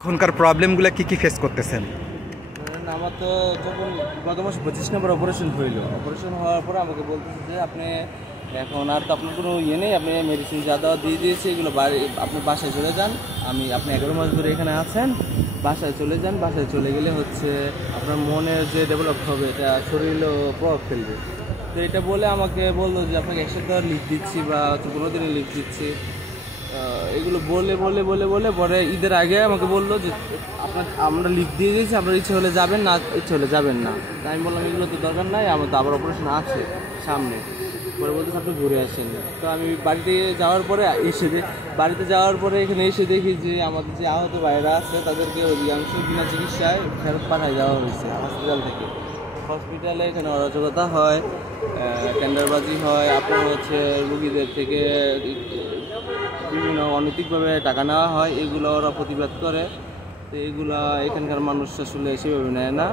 এখনকার প্রবলেমগুলো কি ফেস করতেছেন? আমার তো যখন গত মাসে 25 নম্বর অপারেশন অপারেশন হওয়ার পরে আমাকে বলতেছে যে আপনি এখন আর তো আপনার কোনো ইয়ে নেই, আপনি মেডিসিন যা দেওয়া দিয়ে দিয়েছে এগুলো আপনি বাসায় চলে যান। আপনি 11 মাস ধরে এখানে আছেন, বাসায় চলে যান। বাসায় চলে গেলে হচ্ছে আপনার মনের যে ডেভেলপ হবে এটা শরীরেও প্রভাব ফেলবে। তো এটা বলে আমাকে বললো যে আপনাকে 1 সপ্তাহ লিভ দিচ্ছি বা 15 দিনে লিভ দিচ্ছি। এগুলো বলে বলে বলে বলে পরে ঈদের আগে আমাকে বললো যে আমরা লিভ দিয়ে দিয়েছি, আপনার ইচ্ছে হলে যাবেন, না ইচ্ছে হলে যাবেন না। তাই আমি বললাম এগুলো তো দরকার নাই, আমার তো আবার অপারেশন আছে সামনে। পরে বলতেছে আপনি ঘুরে আসেন। তো আমি বাড়িতে যাওয়ার পরে এখানে এসে দেখি যে আমাদের যে আহত ভাইরা আছে তাদেরকে অধিকাংশ বিনা চিকিৎসায় ফেরত পাঠায় দেওয়া হয়েছে হসপিটাল থেকে। হসপিটালে এখানে অরাজকতা হয়, টেন্ডারবাজি হয়, আপনার হচ্ছে রুগীদের থেকে বিভিন্ন অনৈতিকভাবে টাকা নেওয়া হয়। এগুলো ওরা প্রতিবাদ করে। তো এগুলা এখানকার মানুষ আসলে সেভাবে নেয় না,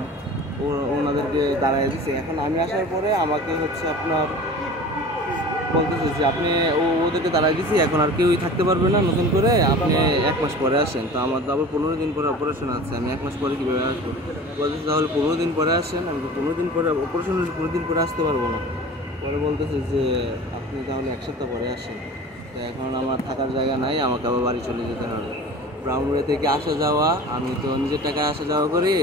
ওনাদেরকে দাঁড়ায় দিচ্ছে। এখন আমি আসার পরে আমাকে হচ্ছে আপনার বলতেছে যে আপনি ওদেরকে দাঁড়ায় দিচ্ছি, এখন আর কেউই থাকতে পারবে না নতুন করে, আপনি 1 মাস পরে আসেন। তো আমার তো আবার 15 দিন পরে অপারেশন আছে, আমি 1 মাস পরে কীভাবে আসবো? বলতেছে তাহলে 15 দিন পরে আসেন। আমি তো 15 দিন পরে অপারেশন 15 দিন পরে আসতে পারবো না। পরে বলতেছে যে আপনি তাহলে 1 সপ্তাহ পরে আসেন। তো এখন আমার থাকার জায়গা নাই, আমাকে আবার বাড়ি চলে যেতে হবে। ব্রাউনওয়ে থেকে আসা যাওয়া, আমি তো নিজের টাকায় আসা যাওয়া করি,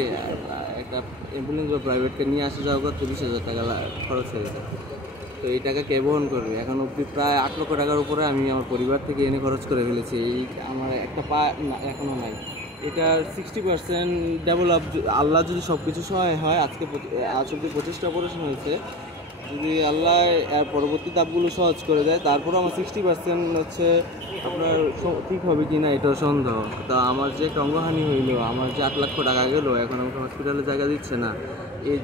একটা অ্যাম্বুলেন্স বা প্রাইভেটকে নিয়ে আসা যাওয়া করতে 20,000 টাকা খরচ হয়ে যায়। তো এই টাকা কে বহন করবে? এখন অব্দি প্রায় 8 লক্ষ টাকার উপরে আমি আমার পরিবার থেকে এনে খরচ করে ফেলেছি। আমার একটা পা এখনও নাই। এটা 60% ডেভেলপ। আল্লাহ যদি সব কিছু সহায় হয়, আজ অব্দি 25টা অপারেশন হয়েছে, যদি আল্লাহ এর পরবর্তী ধাপগুলো সহজ করে দেয়, তারপরও আমার 60% হচ্ছে আপনার ঠিক হবে কি না এটাও সন্দেহ। তা আমার যে একটা অঙ্গহানি হইলো, আমার যে 8 লক্ষ টাকা গেলো, এখন আমাকে হসপিটালে জায়গা দিচ্ছে না। এই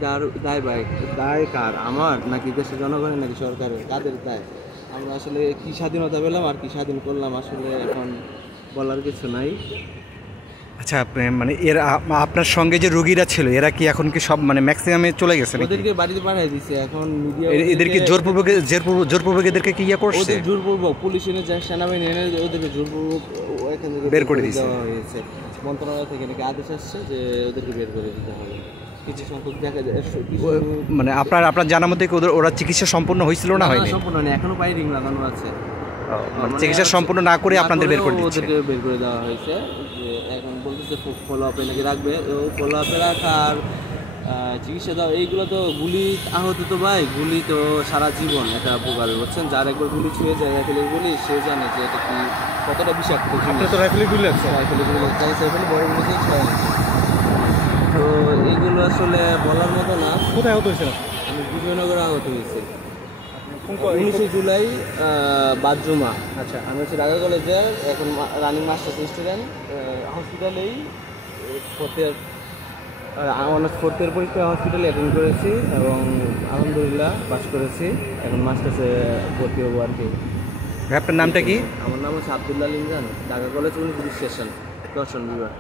দায় কার? আমার নাকি দেশের জনগণের, নাকি সরকারের? কাদের দায়? আমরা আসলে কি স্বাধীনতা পেলাম আর কি স্বাধীন করলাম, আসলে এখন বলার কিছু নাই। আচ্ছা, মানে আপনার সঙ্গে যে রোগীরা ছিল এরা কি এখন কি সব মানে ম্যাক্সিমামে চলে গেছে? ওদেরকে বাড়িতে পাঠিয়ে দিচ্ছে। এখন মিডিয়া এদেরকে জোরপূর্বক এদেরকে কি ইয়া করছে? ওদের জোরপূর্বক পুলিশ এনে সেনাবাহিনী এনে ওদেরকে জোরপূর্বক এখান থেকে বের করে দেওয়া হয়েছে। মন্ত্রণালয় থেকে নাকি আদেশ আসছে যে ওদেরকে বের করে দিতে হবে। কিছু সংখ্যক দেখা যায় মানে আপনার জানার মধ্যে ওরা চিকিৎসা সম্পূর্ণ হয়েছিল না হয়নি? সম্পূর্ণ নেই, এখনো পাইরিং লাগানো আছে। চিকিৎসা সম্পূর্ণ না করে আপনাদের বের করে দিচ্ছে? ওদেরকে বের করে দেওয়া হয়েছে। যে এখন বলতেছে ফলো আপে নাকি রাখবে, ও ফলো আপে রাখার চিকিৎসা দাও। এইগুলো তো গুলি আহত তো ভাই, গুলি তো সারা জীবন এটা উপকার, বুঝছেন? যার একবার গুলি ছুঁয়ে যায় রাইফেলের গুলি, সে জানে যে এটা কি কতটা বিষাক্ত। তো রাইফেলের গুলি আছে, বড় গুলি ছয়। তো এইগুলো আসলে বলার মতো না। কোথায় আহত হয়েছে? আমি বিজয়নগরে আহত হয়েছি 19 জুলাই বাদজুমা। আচ্ছা, আমি হচ্ছে ঢাকা কলেজের এখন রানিং মাস্টার্স স্টুডেন্ট। হসপিটালেই অনার্স 4th ইয়ার পরীক্ষা হসপিটালে অ্যাটেন্ড করেছি এবং আলহামদুলিল্লাহ পাস করেছি। এখন মাস্টার্সে ভর্তি হবো আর কি। আপনার নামটা কি? আমার নাম হচ্ছে আবদুল্লাহ লিমজান, ঢাকা কলেজ 19 স্টেশন, দর্শন বিভাগ।